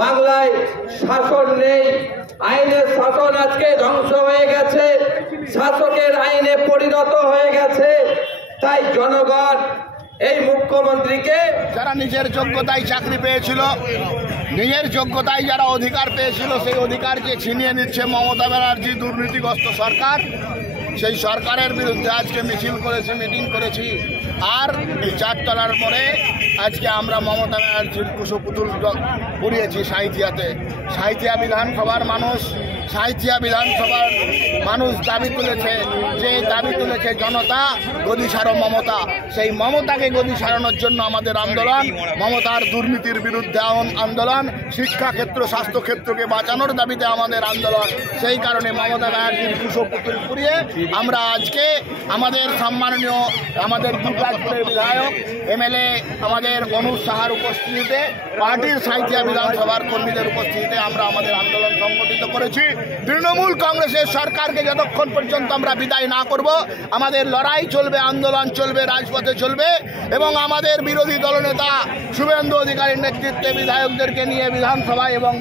বাংলায় শাসন নেই, আইনের শাসন আজকে ধ্বংস হয়ে গেছে, শাসকের আইনে পরিণত হয়ে গেছে। তাই জনগণ এই মুখ্যমন্ত্রীকে, যারা নিজের যোগ্যতায় চাকরি পেয়েছিল, নিজের যোগ্যতায় যারা অধিকার পেয়েছিল, সেই অধিকারকে ছিনিয়ে নিচ্ছে মমতা ব্যানার্জি দুর্নীতিগ্রস্ত সরকার। সেই সরকারের বিরুদ্ধে আজকে মিছিল করেছি, মিটিং করেছি। আর এই চারতলার পরে আজকে আমরা মমতা ব্যানার্জির কুশপুতুল পুড়িয়েছি সাঁইথিয়াতে। সাঁইথিয়া বিধানসভার মানুষ দাবি তুলেছে, যে দাবি তুলেছে জনতা, গদি ছাড়ো মমতা। সেই মমতাকে গদি ছাড়ানোর জন্য আমাদের আন্দোলন, মমতার দুর্নীতির বিরুদ্ধে আন্দোলন, শিক্ষাক্ষেত্র স্বাস্থ্যক্ষেত্রকে বাঁচানোর দাবিতে আমাদের আন্দোলন। সেই কারণে মমতা ব্যানার্জির কুশপুতুল পুড়িয়ে আমরা আজকে আমাদের সম্মাননীয় আমাদের দুর্গাপুরের বিধায়ক এমএলএ আমাদের অনুজ সাহার উপস্থিতিতে, পার্টির সাঁইথিয়া বিধানসভার কর্মীদের উপস্থিতিতে আমরা আমাদের আন্দোলন সংগঠিত করেছি। তৃণমূল কংগ্রেসের সরকারকে যতক্ষণ পর্যন্ত আমরা বিদায় না করব, আমাদের লড়াই চলবে, আন্দোলন চলবে, রাজপথে চলবে। এবং আমাদের বিরোধী দলনেতা শুভেন্দু অধিকারীর নেতৃত্বে বিধায়কদেরকে নিয়ে বিধানসভায় এবং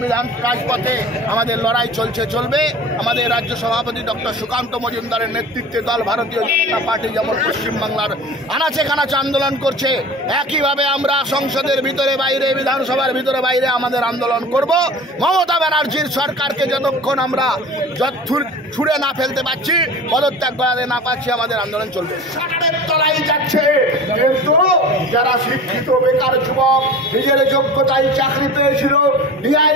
রাজপথে আমাদের লড়াই চলবে। আমাদের রাজ্য সভাপতি ডক্টর সুকান্ত মজুমদারের নেতৃত্বে দল ভারতীয় জনতা পার্টি যেমন পশ্চিমবাংলার আনাচে কানাচে আন্দোলন করছে, একইভাবে আমরা সংসদের ভিতরে বাইরে, বিধানসভার ভিতরে বাইরে আমাদের আন্দোলন করব। মমতা ব্যানার্জির সরকারকে যতক্ষণ আমরা ছুড়ে না ফেলতে পারছি, পদত্যাগ করাতে না পারছি, আমাদের আন্দোলন চলবে। সরকারের তলায় যাচ্ছে, কিন্তু যারা শিক্ষিত বেকার যুবক নিজের যোগ্যতায় চাকরি পেয়েছিল, ডিআই